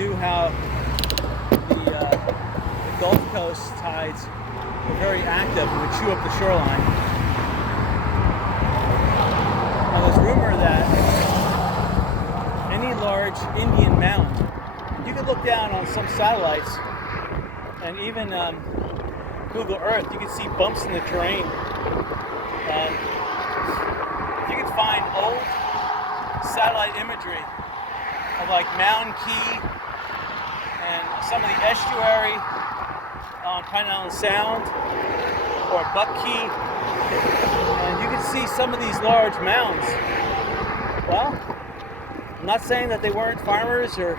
knew how the Gulf Coast tides were very active and would chew up the shoreline. Now there's rumor that any large Indian mound, you could look down on some satellites and even Google Earth, you can see bumps in the terrain. You can find old satellite imagery of like Mound Key and some of the estuary on Pine Island Sound or Buck Key, and you can see some of these large mounds. Well, I'm not saying that they weren't farmers or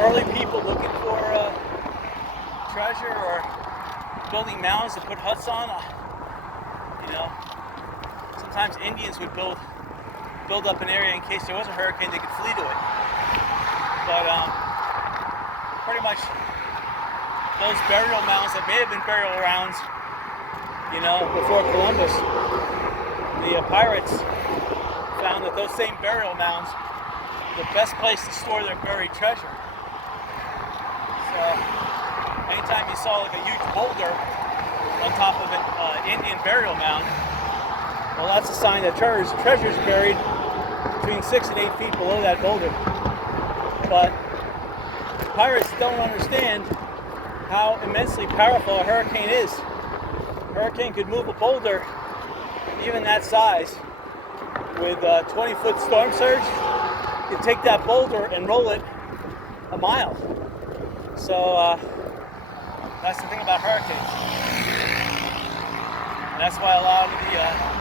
early people looking for treasure or building mounds to put huts on. Sometimes Indians would build up an area in case there was a hurricane, they could flee to it. But pretty much those burial mounds that may have been burial grounds, before Columbus, the pirates found that those same burial mounds were the best place to store their buried treasure. So anytime you saw like a huge boulder on top of an Indian burial mound, well, that's a sign that treasure's buried between 6 and 8 feet below that boulder. But pirates don't understand how immensely powerful a hurricane is. A hurricane could move a boulder even that size with a 20-foot storm surge. You could take that boulder and roll it a mile. So that's the thing about hurricanes. And that's why a lot of the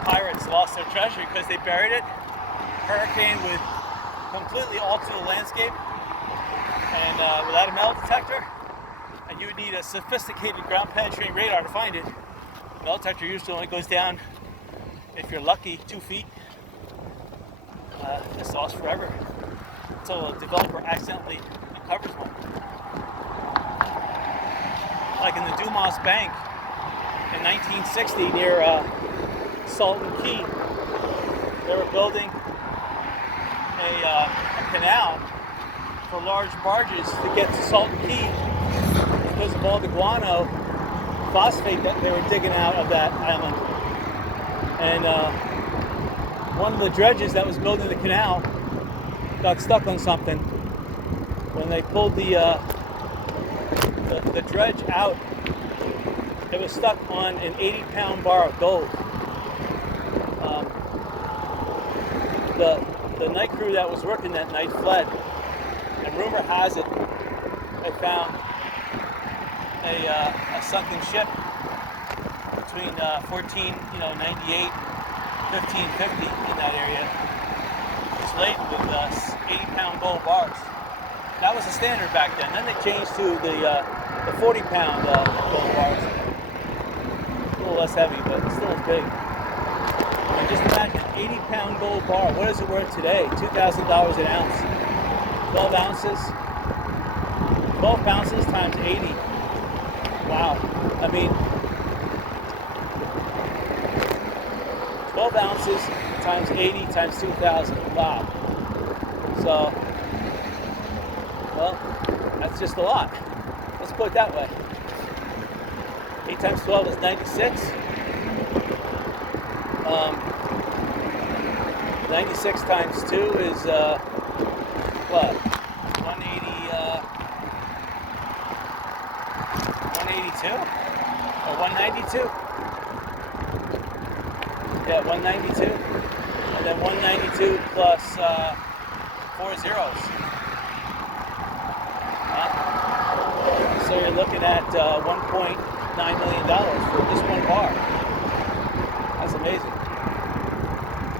pirates lost their treasure, because they buried it. Hurricane would completely alter the landscape, and without a metal detector, and you would need a sophisticated ground penetrating radar to find it. The metal detector usually only goes down, if you're lucky, 2 feet. It's lost forever until a developer accidentally uncovers one. Like in the Dumas Bank in 1960 near Salton Key, they were building a canal for large barges to get to Salton Key because of all the guano phosphate that they were digging out of that island. And one of the dredges that was building the canal got stuck on something. When they pulled the dredge out, it was stuck on an 80-pound bar of gold. The night crew that was working that night fled, and rumor has it they found a sunken ship between 1498 1550 in that area. It's laden with 80-pound gold bars. That was the standard back then. Then they changed to the 40-pound gold bars. A little less heavy, but still as big. And just imagine, 80-pound gold bar. What is it worth today? $2,000 an ounce. 12 ounces. 12 ounces times 80. Wow. I mean, 12 ounces times 80 times 2,000. Wow. So, well, that's just a lot. Let's put it that way. 8 times 12 is 96. 96 times 2 is, what? 180, 182? Or 192? Yeah, 192. And then 192 plus 4 zeros. So you're looking at $1.9 million for just one bar. That's amazing.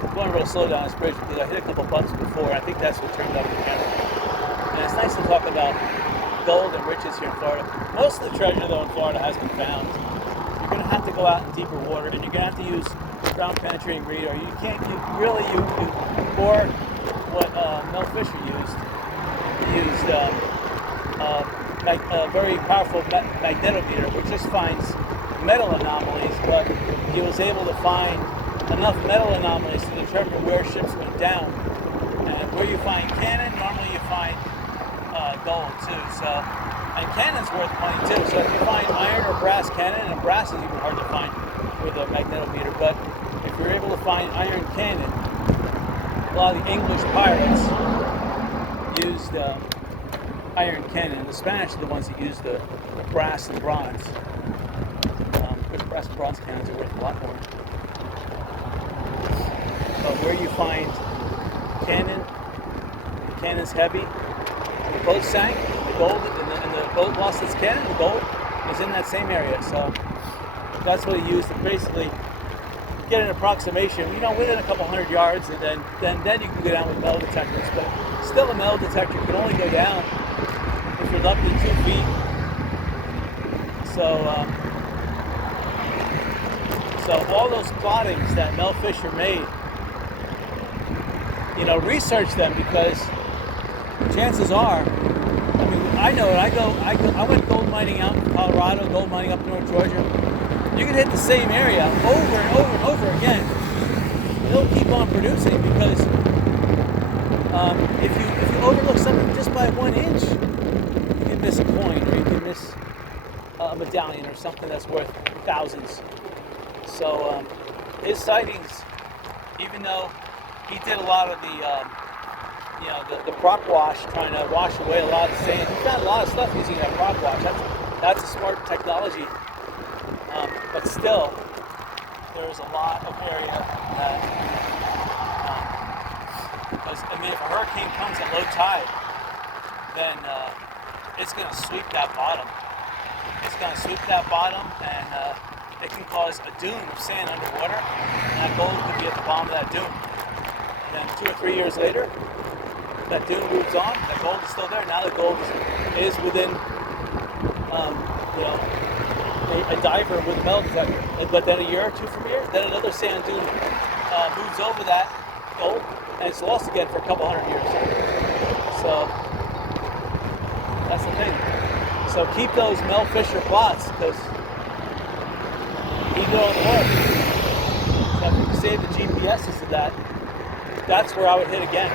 I'm going real slow down this bridge because I hit a couple bumps before, and I think that's what turned up the camera. And it's nice to talk about gold and riches here in Florida. Most of the treasure, though, in Florida has been found. You're going to have to go out in deeper water, and you're going to have to use ground penetrating radar. You can't, or what Mel Fisher used. He used a very powerful magnetometer, which just finds metal anomalies, but he was able to find enough metal anomalies to determine where ships went down. And where you find cannon, normally you find gold too. So, and cannon's worth money too. So if you find iron or brass cannon, and brass is even hard to find with a magnetometer, but if you're able to find iron cannon, a lot of the English pirates used iron cannon. The Spanish are the ones that used the brass and bronze. Because brass and bronze cannons are worth a lot more. But where you find cannon, the cannon's heavy. The boat sank, the gold, and the boat lost its cannon. The gold was in that same area. So that's what he used to basically get an approximation, within a couple hundred yards, and then you can go down with metal detectors. But still, a metal detector can only go down, if you're lucky, 2 feet. So all those plottings that Mel Fisher made, research them, because chances are, I know it. I went gold mining out in Colorado, gold mining up in North Georgia. You can hit the same area over and over and over again. It'll keep on producing, because if you overlook something just by 1 inch, you can miss a coin, or you can miss a medallion or something that's worth thousands. So his sightings, even though he did a lot of the prop wash, trying to wash away a lot of sand, he found a lot of stuff using that prop wash. That's a smart technology. But still, there's a lot of area that, because if a hurricane comes at low tide, then it's going to sweep that bottom. It's going to sweep that bottom, and it can cause a dune of sand underwater, and that gold could be at the bottom of that dune. And then 2 or 3 years later, that dune moves on, that gold is still there. Now the gold is within, a diver with a metal detector. But then a year or 2 from here, then another sand dune moves over that gold, and it's lost again for a couple hundred years. So that's the thing. So keep those Mel Fisher plots, because he did all the work. So if you can save the GPSs of that, that's where I would hit again.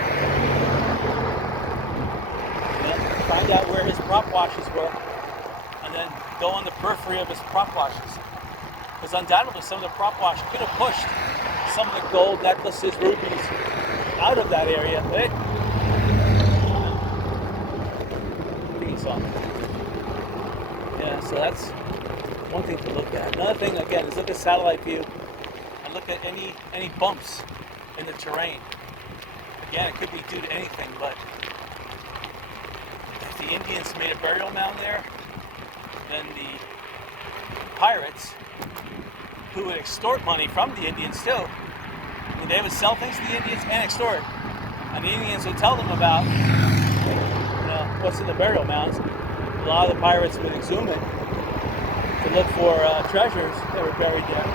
Find out where his prop washes were, and then go on the periphery of his prop washes. Because undoubtedly some of the prop wash could have pushed some of the gold necklaces, rubies, out of that area. Right? Yeah, so that's one thing to look at. Another thing, again, is look at satellite view and look at any bumps in the terrain. Again, it could be due to anything, but if the Indians made a burial mound there, then the pirates, who would extort money from the Indians too, they would sell things to the Indians and extort. And the Indians would tell them about what's in the burial mounds. A lot of the pirates would exhume it to look for treasures that were buried there.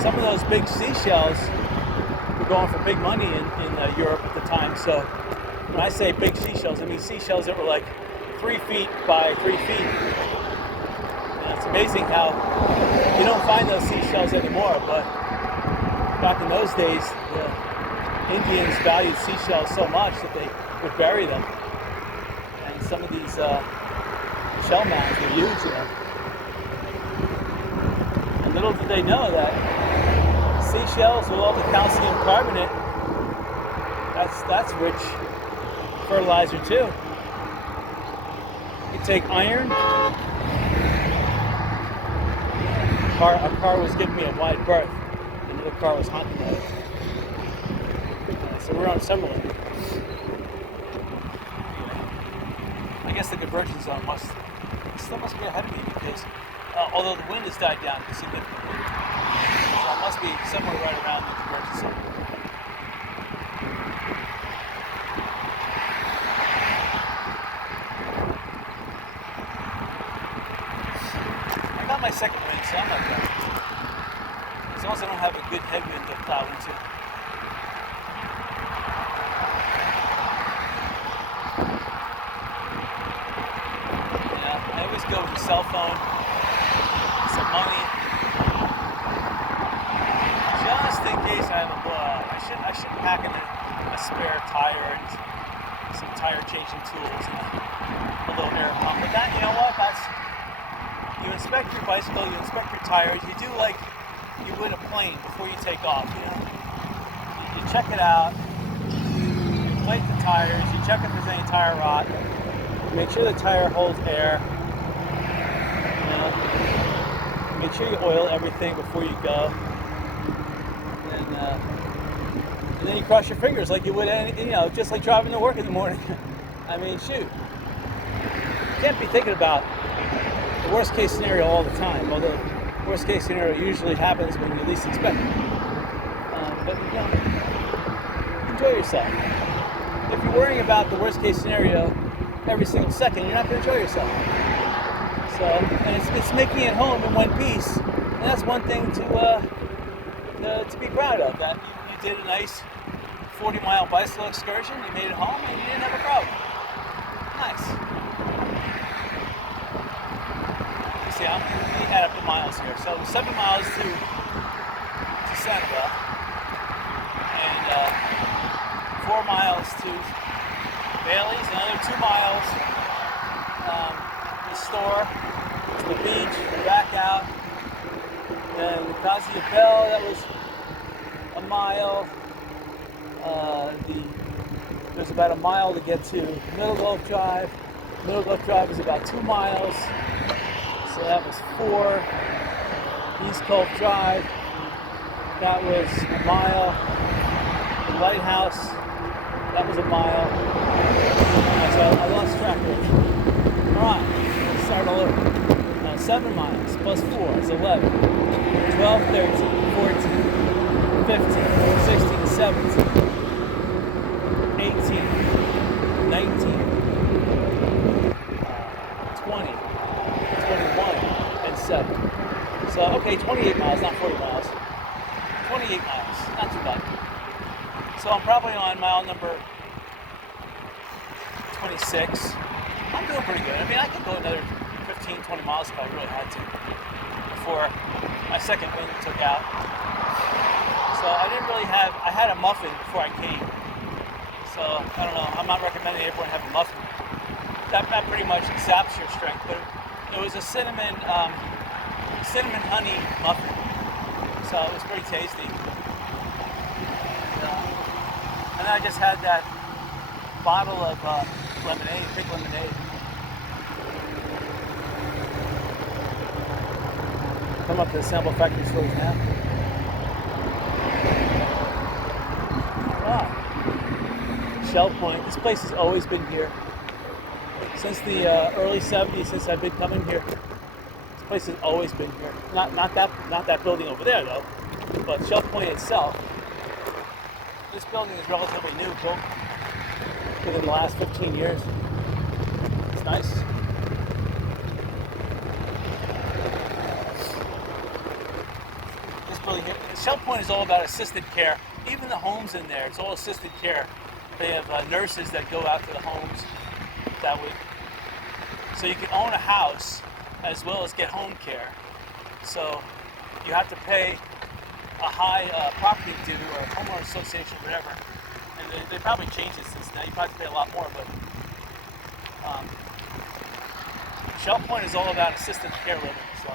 Some of those big seashells were going for big money in Europe at the time. So when I say big seashells, I mean seashells that were like 3 feet by 3 feet. And it's amazing how you don't find those seashells anymore, but back in those days, the Indians valued seashells so much that they would bury them. And some of these shell mounds were huge, And little did they know that seashells with all the calcium carbonate, that's rich fertilizer too. You take iron. A car was giving me a wide berth. Another car was honking at it. So we're on Summerlin. I guess the convergence zone still must be ahead of me, because although the wind has died down significantly, so it must be somewhere right around the convergence zone. I got my second wind, so I'm not done. As long as I don't have a good headwind to plow into. I always go with a cell phone, some money, packing a spare tire and some tire changing tools and a little air pump. But that, you know what? You inspect your bicycle, you inspect your tires, you do like you would a plane before you take off. You check it out, you inflate the tires, you check if there's any tire rot, make sure the tire holds air. Make sure you oil everything before you go, and then you cross your fingers like you would, just like driving to work in the morning. I mean, shoot, you can't be thinking about the worst case scenario all the time. Although the worst case scenario usually happens when you least expect it. But enjoy yourself. If you're worrying about the worst case scenario every single second, you're not going to enjoy yourself. So, and it's making it home in one piece, and that's one thing to be proud of. That you did a nice 40-mile bicycle excursion, you made it home, and you didn't have a problem. Nice. Let's see, I'm going to add up the miles here. So 7 miles to Sanibel, and 4 miles to Bailey's, another 2 miles. The store, to the beach, back out. Then the Casa Bell, that was a mile. There's about a mile to get to Middle Gulf Drive. Middle Gulf Drive is about 2 miles. So that was 4. East Gulf Drive, that was a mile. The Lighthouse, that was a mile. So I lost track of it. Alright. Start all over. 7 miles plus 4 is 11. 12, 13, 14, 15, 16, 17, 18, 19, 20, 21, and 7. So, okay, 28 miles, not 40 miles. 28 miles, not too bad. So I'm probably on mile number 26. I'm doing pretty good. I mean, I could go another 15, 20 miles if I really had to before my second wind took out. So I had a muffin before I came. So I don't know, I'm not recommending everyone have a muffin. That pretty much zaps your strength, but it was a cinnamon honey muffin. So it was pretty tasty. And I just had that bottle of lemonade, pink lemonade. Come up to the Sanibel factory stores now. Wow. Shell Point. This place has always been here. Since the early 70s, since I've been coming here. This place has always been here. Not that building over there though, but Shell Point itself. This building is relatively new, built within the last 15 years. It's nice. This building here, Shell Point is all about assisted care. Even the homes in there, it's all assisted care. They have nurses that go out to the homes that way. So you can own a house as well as get home care. So you have to pay a high property due or homeowner association, whatever. And they probably changed it since now. You probably pay a lot more, but Shell Point is all about assisted care living. So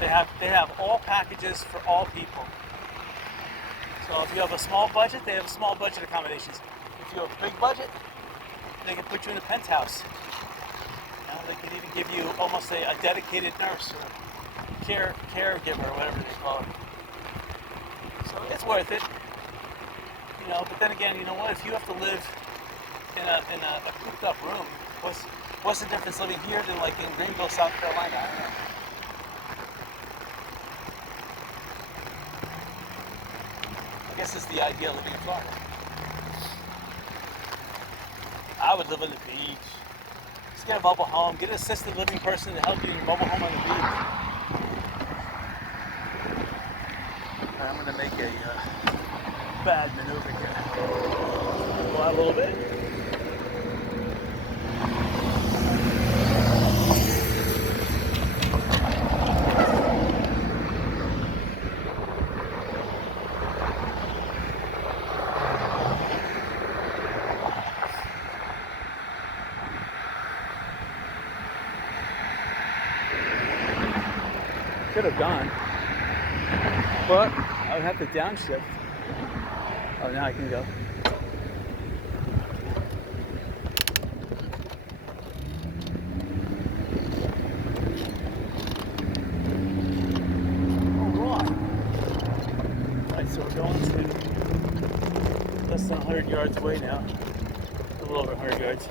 they have all packages for all people. So if you have a small budget, they have small budget accommodations. If you have a big budget, they can put you in a penthouse. They can even give you almost a dedicated nurse or caregiver or whatever they call it. So it's worth it. But then again, you know what? If you have to live in a cooped up room, what's the difference living here than like in Greenville, South Carolina? I don't know. I guess it's the idea of living in Florida. I would live on the beach. Just get a mobile home. Get an assisted living person to help you in your mobile home on the beach. Right, I'm going to make a bad maneuver here. Go out a little bit. could have gone, but I would have to downshift. Oh, now I can go. Alright, so we're going to less than 100 yards away now. A little over 100 yards.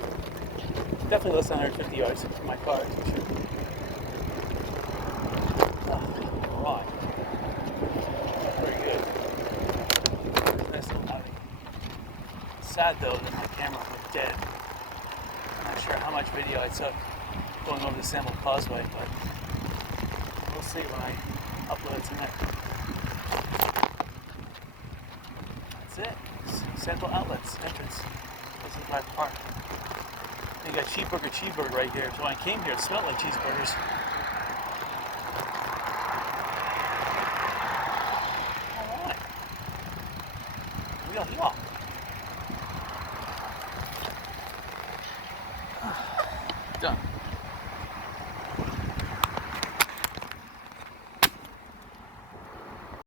Definitely less than 150 yards from my car, for sure. Right. Very good. Nice little outing. Sad though that my camera was dead. I'm not sure how much video I took going over the Sanibel Causeway, but we'll see when I upload it tonight. That's it. Central Outlets entrance. This is my park. You got cheeseburger right here. So when I came here, it smelled like cheeseburgers. Alright. Done.